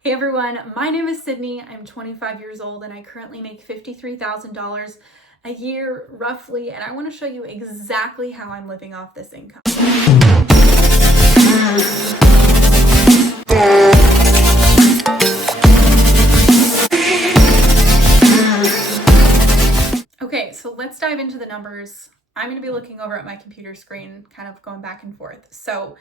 Hey everyone, my name is Sydney. I'm 25 years old and I currently make $53,000 a year roughly, and I want to show you exactly how I'm living off this income. Okay, so let's dive into the numbers. I'm going to be looking over at my computer screen, kind of going back and forth. So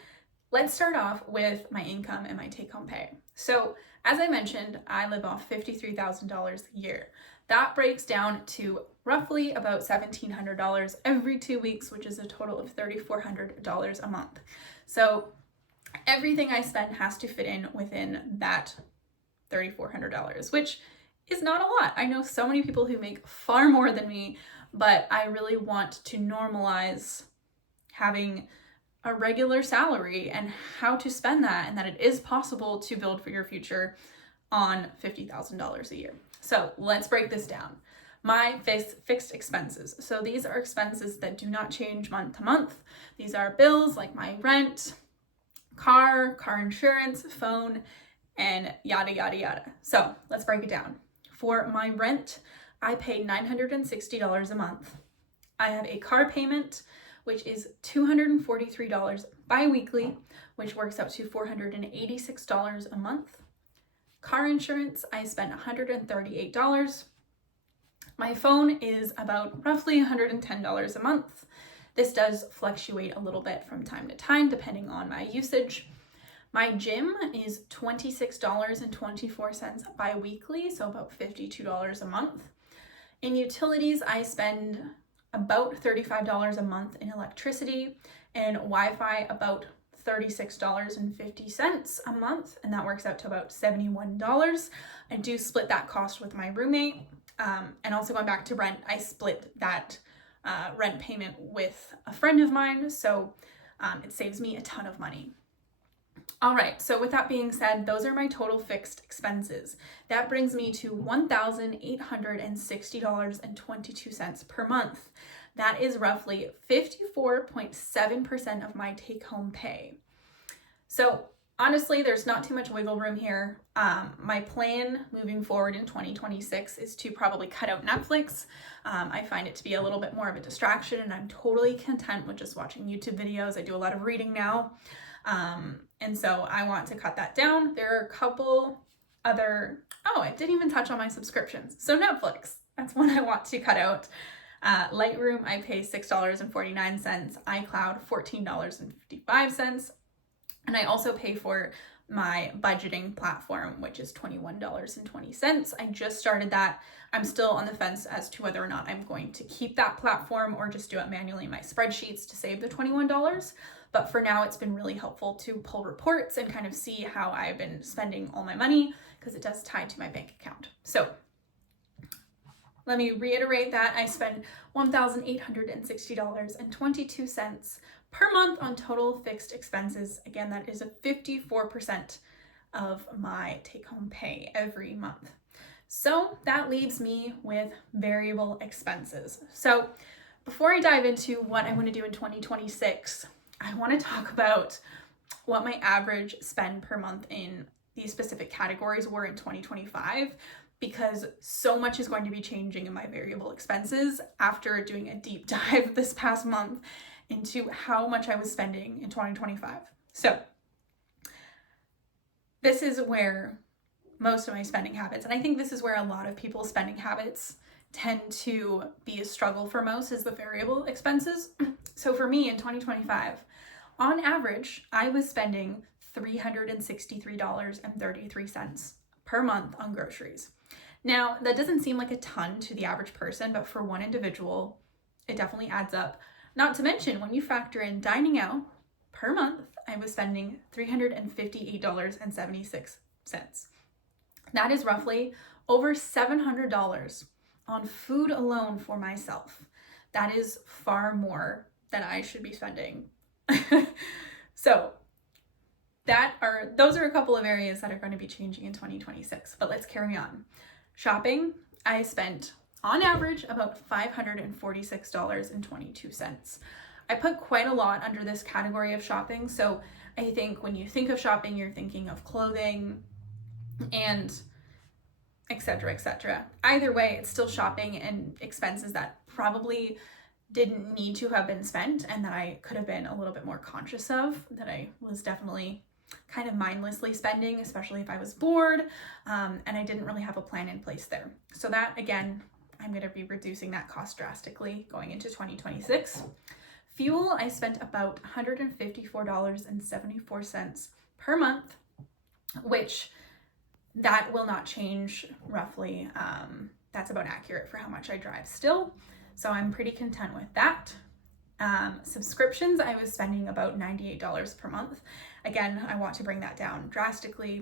let's start off with my income and my take-home pay. So as I mentioned, I live off $53,000 a year. That breaks down to roughly about $1,700 every 2 weeks, which is a total of $3,400 a month. So everything I spend has to fit in within that $3,400, which is not a lot. I know so many people who make far more than me, but I really want to normalize having a regular salary and how to spend that, and that it is possible to build for your future on $50,000 a year. So let's break this down. My fixed expenses. So these are expenses that do not change month to month. These are bills like my rent, car insurance, phone, and yada, yada, yada. So let's break it down. For my rent, I pay $960 a month. I have a car payment, which is $243 bi-weekly, which works out to $486 a month. Car insurance, I spend $138. My phone is about roughly $110 a month. This does fluctuate a little bit from time to time, depending on my usage. My gym is $26.24 bi-weekly, so about $52 a month. In utilities, I spend about $35 a month in electricity, and Wi-Fi about $36.50 a month, and that works out to about $71. I do split that cost with my roommate, and also going back to rent, I split that rent payment with a friend of mine, so it saves me a ton of money. All right, so with that being said, those are my total fixed expenses. That brings me to $1,860.22 per month. That is roughly 54.7% of my take-home pay. So honestly, there's not too much wiggle room here. My plan moving forward in 2026 is to probably cut out Netflix. I find it to be a little bit more of a distraction, and I'm totally content with just watching YouTube videos. I do a lot of reading now. And so I want to cut that down. There are a couple other, I didn't even touch on my subscriptions. So Netflix, that's one I want to cut out. Lightroom, I pay $6.49. iCloud, $14.55. And I also pay for my budgeting platform, which is $21.20. I just started that. I'm still on the fence as to whether or not I'm going to keep that platform or just do it manually in my spreadsheets to save the $21. But for now, it's been really helpful to pull reports and kind of see how I've been spending all my money, because it does tie to my bank account. So let me reiterate that I spend $1,860.22 per month on total fixed expenses. Again, that is a 54% of my take-home pay every month. So that leaves me with variable expenses. So before I dive into what I want to do in 2026, I want to talk about what my average spend per month in these specific categories were in 2025, because so much is going to be changing in my variable expenses after doing a deep dive this past month into how much I was spending in 2025. So this is where most of my spending habits, and I think this is where a lot of people's spending habits tend to be a struggle for most, is the variable expenses. So for me in 2025, on average, I was spending $363.33 per month on groceries. Now, that doesn't seem like a ton to the average person, but for one individual, it definitely adds up. Not to mention, when you factor in dining out per month, I was spending $358.76. That is roughly over $700 on food alone for myself. That is far more than I should be spending. So those are a couple of areas that are going to be changing in 2026, but let's carry on. Shopping, I spent on average about $546.22. I put quite a lot under this category of shopping. So I think when you think of shopping, you're thinking of clothing, and etc., etc. Either way, it's still shopping and expenses that probably didn't need to have been spent and that I could have been a little bit more conscious of, that I was definitely kind of mindlessly spending, especially if I was bored, and I didn't really have a plan in place there. So that, again, I'm going to be reducing that cost drastically going into 2026. Fuel, I spent about $154.74 per month, which that will not change roughly. That's about accurate for how much I drive still. So I'm pretty content with that. Subscriptions, I was spending about $98 per month. Again, I want to bring that down drastically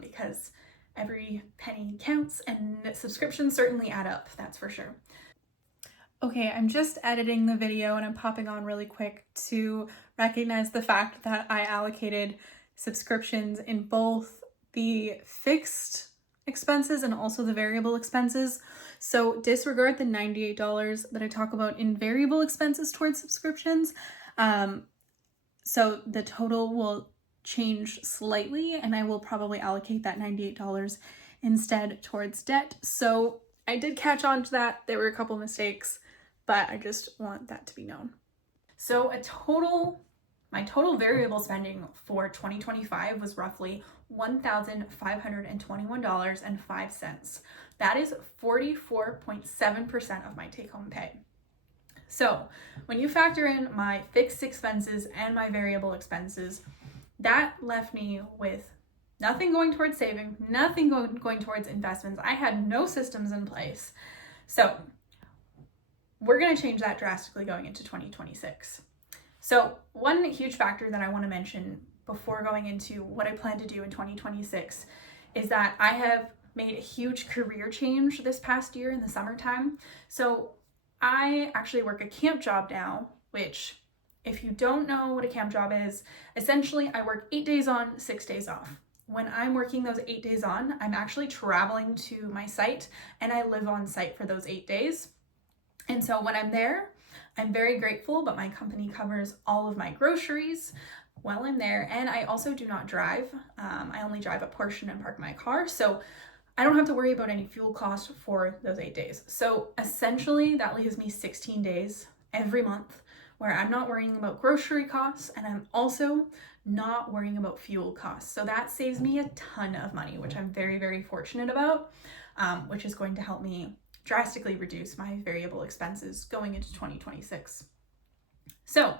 because every penny counts, and subscriptions certainly add up, that's for sure. Okay, I'm just editing the video and I'm popping on really quick to recognize the fact that I allocated subscriptions in both the fixed expenses and also the variable expenses. So disregard the $98 that I talk about in variable expenses towards subscriptions. So the total will change slightly, and I will probably allocate that $98 instead towards debt. So I did catch on to that. There were a couple mistakes, but I just want that to be known. So my total variable spending for 2025 was roughly $1,521.05. That is 44.7% of my take-home pay. So when you factor in my fixed expenses and my variable expenses, that left me with nothing going towards saving, nothing going towards investments. I had no systems in place. So we're going to change that drastically going into 2026. So one huge factor that I want to mention before going into what I plan to do in 2026 is that I have made a huge career change this past year in the summertime. So I actually work a camp job now, which, if you don't know what a camp job is, essentially I work 8 days on, 6 days off. When I'm working those 8 days on, I'm actually traveling to my site and I live on site for those 8 days. And so when I'm there, I'm very grateful, but my company covers all of my groceries while I'm there. And I also do not drive. I only drive a portion and park my car. So I don't have to worry about any fuel costs for those 8 days. So essentially that leaves me 16 days every month where I'm not worrying about grocery costs, and I'm also not worrying about fuel costs. So that saves me a ton of money, which I'm very, very fortunate about, which is going to help me drastically reduce my variable expenses going into 2026. So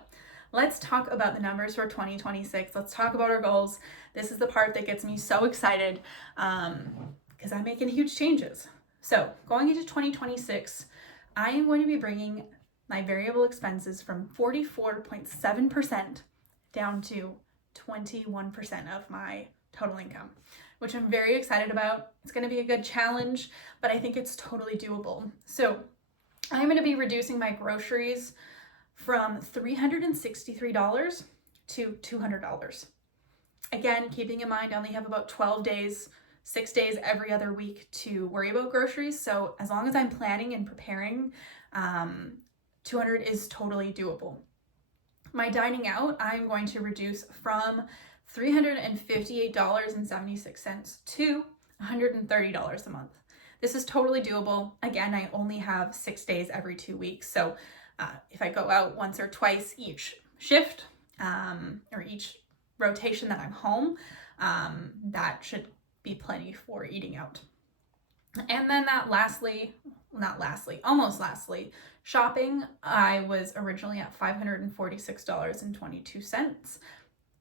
let's talk about the numbers for 2026. Let's talk about our goals. This is the part that gets me so excited because I'm making huge changes. So going into 2026, I am going to be bringing my variable expenses from 44.7% down to 21% of my total income, which I'm very excited about. It's going to be a good challenge, but I think it's totally doable. So I'm going to be reducing my groceries from $363 to $200. Again, keeping in mind I only have about 12 days, 6 days every other week to worry about groceries. So as long as I'm planning and preparing, 200 is totally doable. My dining out, I'm going to reduce from $358.76 to $130 a month. This is totally doable. Again, I only have 6 days every 2 weeks. So if I go out once or twice each shift or each rotation that I'm home, that should be plenty for eating out. And then almost lastly, shopping. I was originally at $546.22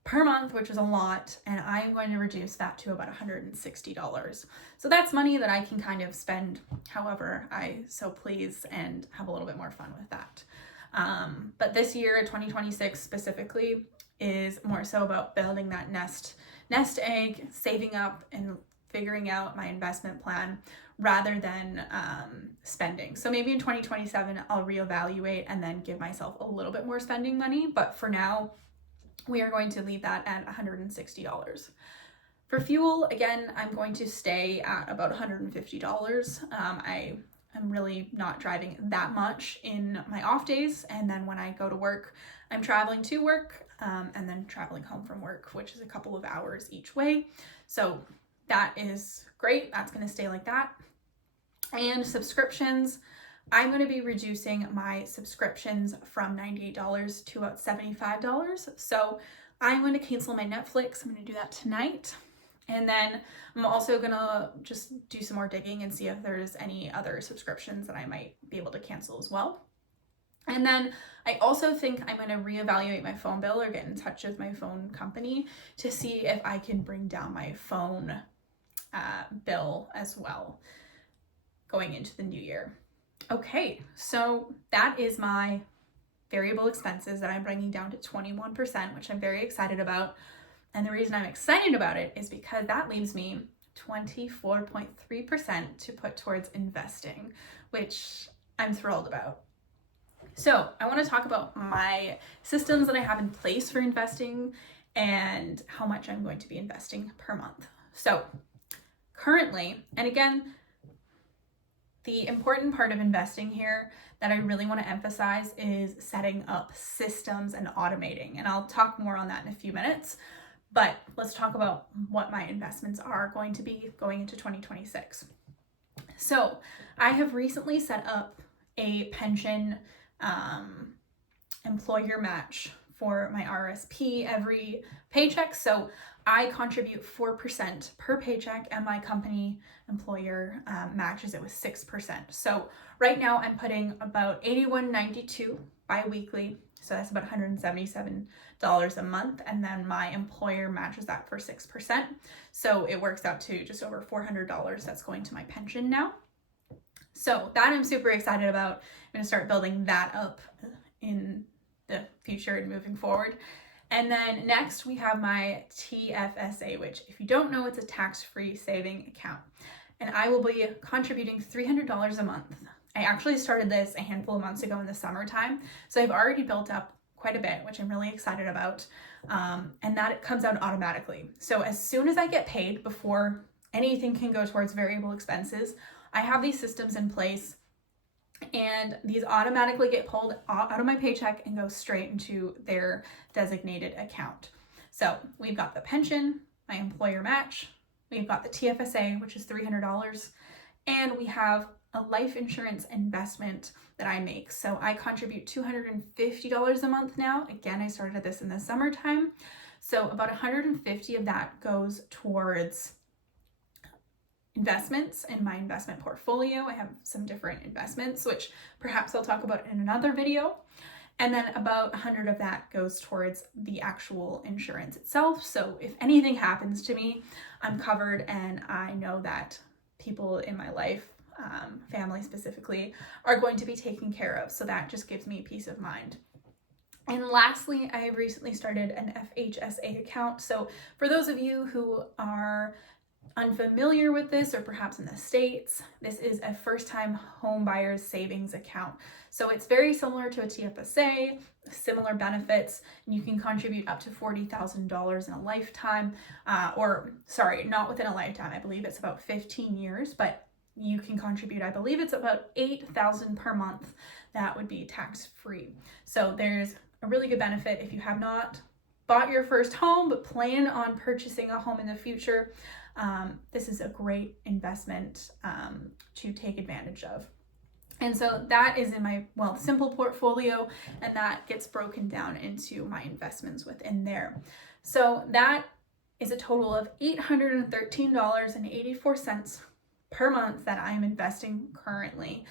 per month, which is a lot, and I'm going to reduce that to about $160. So that's money that I can kind of spend however I so please and have a little bit more fun with that. But this year, 2026 specifically, is more so about building that nest egg, saving up and figuring out my investment plan rather than spending. So maybe in 2027, I'll reevaluate and then give myself a little bit more spending money. But for now, we are going to leave that at $160. For fuel, again, I'm going to stay at about $150. I'm really not driving that much in my off days. And then when I go to work, I'm traveling to work and then traveling home from work, which is a couple of hours each way. So that is great. That's going to stay like that. And subscriptions, I'm going to be reducing my subscriptions from $98 to about $75. So I'm going to cancel my Netflix. I'm going to do that tonight. And then I'm also going to just do some more digging and see if there's any other subscriptions that I might be able to cancel as well. And then I also think I'm going to reevaluate my phone bill or get in touch with my phone company to see if I can bring down my phone bill as well going into the new year. Okay, so that is my variable expenses that I'm bringing down to 21%, which I'm very excited about. And the reason I'm excited about it is because that leaves me 24.3% to put towards investing, which I'm thrilled about. So I want to talk about my systems that I have in place for investing and how much I'm going to be investing per month. So currently, and again, the important part of investing here that I really want to emphasize is setting up systems and automating. And I'll talk more on that in a few minutes. But let's talk about what my investments are going to be going into 2026. So I have recently set up a pension employer match for my RSP every paycheck. So I contribute 4% per paycheck, and my company employer matches it with 6%. So right now I'm putting about $81.92 bi-weekly. So that's about $177 a month. And then my employer matches that for 6%. So it works out to just over $400 that's going to my pension now. So that I'm super excited about. I'm going to start building that up in the future and moving forward. And then next we have my TFSA, which if you don't know, it's a tax-free saving account. And I will be contributing $300 a month. I actually started this a handful of months ago in the summertime. So I've already built up quite a bit, which I'm really excited about. And that comes out automatically. So as soon as I get paid, before anything can go towards variable expenses, I have these systems in place, and these automatically get pulled out of my paycheck and go straight into their designated account. So we've got the pension, my employer match, we've got the TFSA, which is $300, and we have a life insurance investment that I make. So I contribute $250 a month now. Again, I started this in the summertime. So about $150 of that goes towards investments in my investment portfolio. I have some different investments, which perhaps I'll talk about in another video. And then about 100 of that goes towards the actual insurance itself. So if anything happens to me, I'm covered, and I know that people in my life, family specifically, are going to be taken care of. So that just gives me peace of mind. And lastly, I have recently started an FHSA account. So for those of you who are unfamiliar with this, or perhaps in the States, this is a first-time home buyer's savings account. So it's very similar to a TFSA, similar benefits, and you can contribute up to $40,000 in a lifetime, or sorry, not within a lifetime. I believe it's about 15 years, but you can contribute, I believe it's about $8,000 per month. That would be tax-free. So there's a really good benefit if you have not bought your first home but plan on purchasing a home in the future. This is a great investment to take advantage of. And so that is in my Wealth Simple portfolio, and that gets broken down into my investments within there. So that is a total of $813.84 per month that I am investing currently.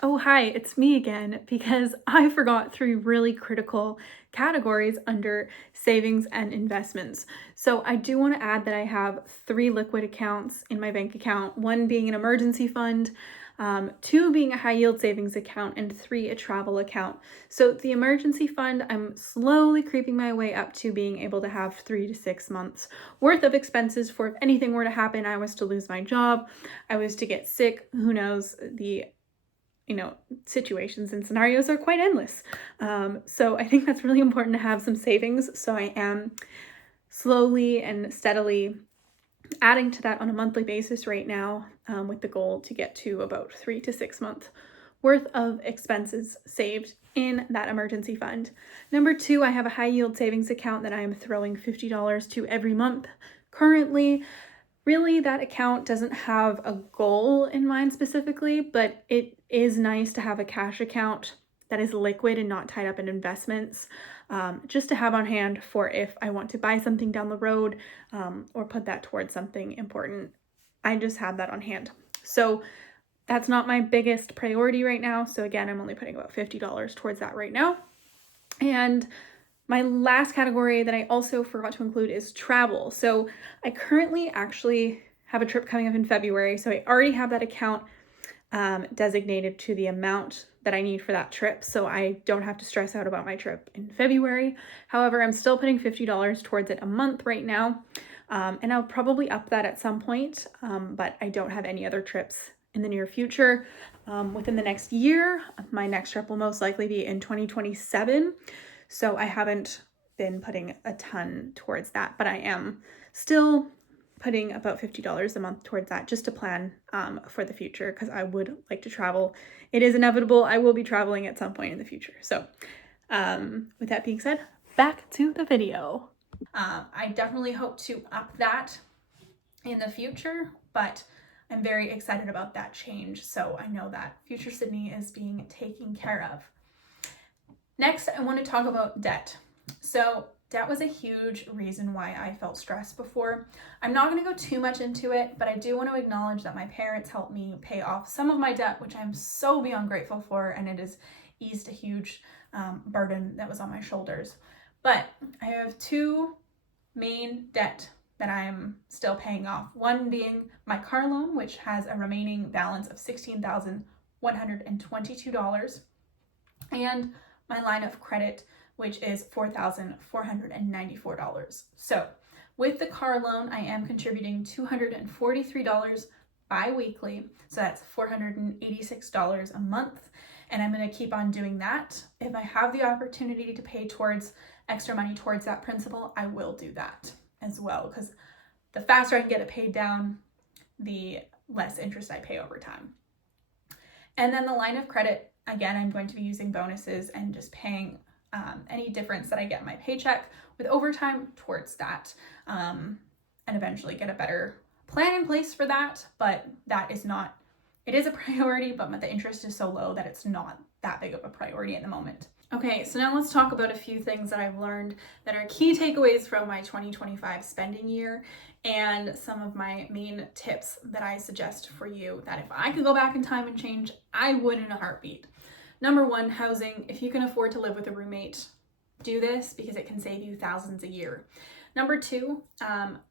Oh, hi, it's me again, because I forgot 3 really critical categories under savings and investments. So I do want to add that I have 3 liquid accounts in my bank account, 1 being an emergency fund, 2 being a high yield savings account, and 3 a travel account. So the emergency fund, I'm slowly creeping my way up to being able to have 3 to 6 months worth of expenses for if anything were to happen. I was to lose my job, I was to get sick, who knows, the situations and scenarios are quite endless. So I think that's really important to have some savings. So I am slowly and steadily adding to that on a monthly basis right now, with the goal to get to about 3 to 6 months worth of expenses saved in that emergency fund. Number 2, I have a high yield savings account that I am throwing $50 to every month currently. Really, that account doesn't have a goal in mind specifically, but it is nice to have a cash account that is liquid and not tied up in investments, just to have on hand for if I want to buy something down the road, or put that towards something important. I just have that on hand. So that's not my biggest priority right now. So again, I'm only putting about $50 towards that right now. And my last category that I also forgot to include is travel. So I currently actually have a trip coming up in February. So I already have that account designated to the amount that I need for that trip. So I don't have to stress out about my trip in February. However, I'm still putting $50 towards it a month right now. And I'll probably up that at some point, but I don't have any other trips in the near future. Within the next year, my next trip will most likely be in 2027. So I haven't been putting a ton towards that, but I am still putting about $50 a month towards that just to plan for the future, because I would like to travel. It is inevitable. I will be traveling at some point in the future. So with that being said, back to the video. I definitely hope to up that in the future, but I'm very excited about that change. So I know that future Sydney is being taken care of. Next, I want to talk about debt. So debt was a huge reason why I felt stressed before. I'm not going to go too much into it, but I do want to acknowledge that my parents helped me pay off some of my debt, which I'm so beyond grateful for, and it has eased a huge burden that was on my shoulders. But I have two main debt that I'm still paying off. One being my car loan, which has a remaining balance of $16,122, and my line of credit, which is $4,494. So with the car loan, I am contributing $243 bi-weekly. So that's $486 a month. And I'm going to keep on doing that. If I have the opportunity to pay towards extra money towards that principal, I will do that as well, because the faster I can get it paid down, the less interest I pay over time. And then the line of credit, again, I'm going to be using bonuses and just paying any difference that I get in my paycheck with overtime towards that, and eventually get a better plan in place for that. But that is not, it is a priority, but the interest is so low that it's not that big of a priority at the moment. Okay, so now let's talk about a few things that I've learned that are key takeaways from my 2025 spending year, and some of my main tips that I suggest for you that if I could go back in time and change, I would in a heartbeat. Number one, housing. If you can afford to live with a roommate, do this because it can save you thousands a year. Number two,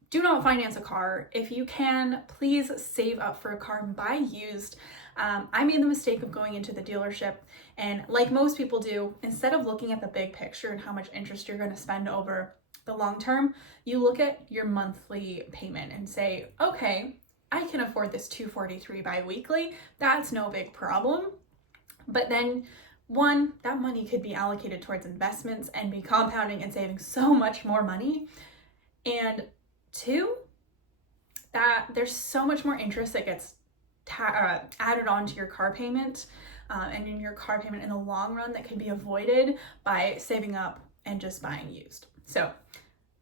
do not finance a car. If you can, please save up for a car and buy used. I made the mistake of going into the dealership, and like most people do, instead of looking at the big picture and how much interest you're going to spend over the long term, you look at your monthly payment and say, okay, I can afford this $243 bi-weekly. That's no big problem. But then one, that money could be allocated towards investments and be compounding and saving so much more money. And two, that there's so much more interest that gets added on to your car payment, and in your car payment in the long run that can be avoided by saving up and just buying used. So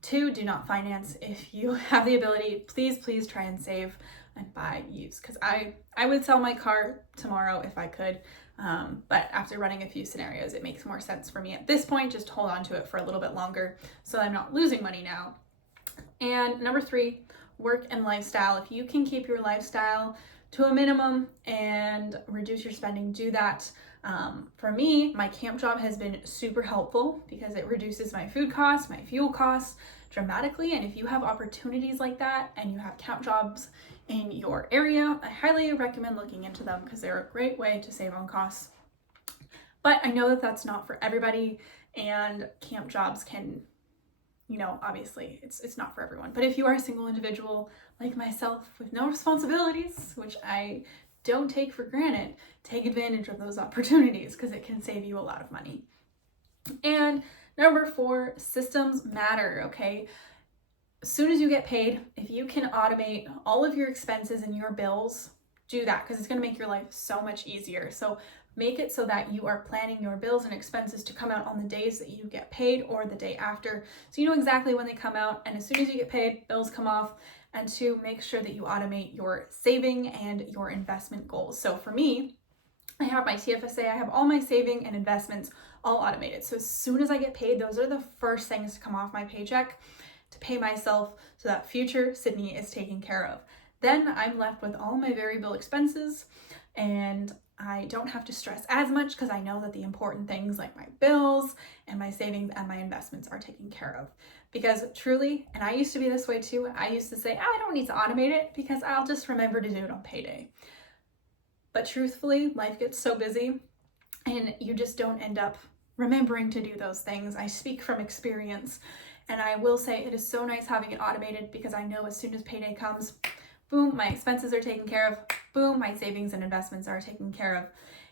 two, do not finance. If you have the ability, please try and save and buy used, because I would sell my car tomorrow if I could. But after running a few scenarios, it makes more sense for me at this point just to hold on to it for a little bit longer so I'm not losing money now. And number three, work and lifestyle. If you can keep your lifestyle to a minimum and reduce your spending, do that. For me, my camp job has been super helpful because it reduces my food costs, my fuel costs dramatically. And if you have opportunities like that and you have camp jobs in your area, I highly recommend looking into them because they're a great way to save on costs. But I know that that's not for everybody, and camp jobs can, obviously it's not for everyone. But if you are a single individual like myself with no responsibilities, which I don't take for granted, take advantage of those opportunities because it can save you a lot of money. And number four, systems matter, okay? As soon as you get paid, if you can automate all of your expenses and your bills, do that because it's going to make your life so much easier. So make it so that you are planning your bills and expenses to come out on the days that you get paid or the day after. So you know exactly when they come out, and as soon as you get paid, bills come off and to make sure that you automate your saving and your investment goals. So for me, I have my TFSA, I have all my saving and investments all automated. So as soon as I get paid, those are the first things to come off my paycheck to pay myself so that future Sydney is taken care of. Then I'm left with all my variable expenses, and I don't have to stress as much because I know that the important things like my bills and my savings and my investments are taken care of. Because truly, and I used to be this way too, I used to say, I don't need to automate it because I'll just remember to do it on payday. But truthfully, life gets so busy and you just don't end up remembering to do those things. I speak from experience, and I will say it is so nice having it automated because I know as soon as payday comes, boom, my expenses are taken care of, boom, my savings and investments are taken care of,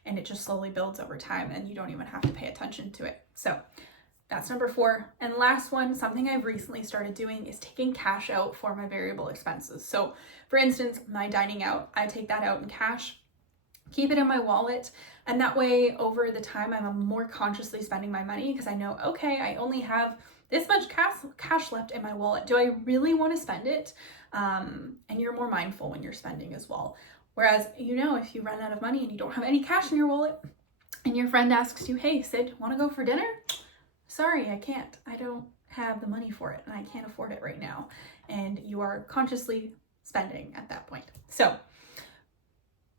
and it just slowly builds over time and you don't even have to pay attention to it. So that's number 4. And last one, something I've recently started doing is taking cash out for my variable expenses. So for instance, my dining out, I take that out in cash, keep it in my wallet, and that way over the time I'm more consciously spending my money because I know, okay, I only have this much cash left in my wallet. Do I really want to spend it? And you're more mindful when you're spending as well. Whereas, if you run out of money and you don't have any cash in your wallet and your friend asks you, hey, Sid, want to go for dinner? Sorry, I can't. I don't have the money for it and I can't afford it right now. And you are consciously spending at that point. So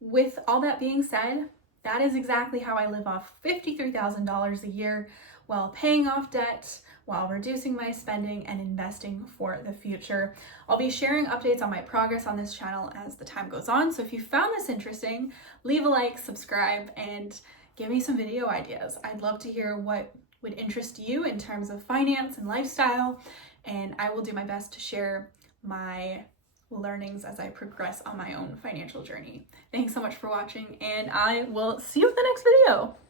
with all that being said, that is exactly how I live off $53,000 a year while paying off debt, while reducing my spending and investing for the future. I'll be sharing updates on my progress on this channel as the time goes on. So if you found this interesting, leave a like, subscribe, and give me some video ideas. I'd love to hear what would interest you in terms of finance and lifestyle, and I will do my best to share my learnings as I progress on my own financial journey. Thanks so much for watching, and I will see you in the next video.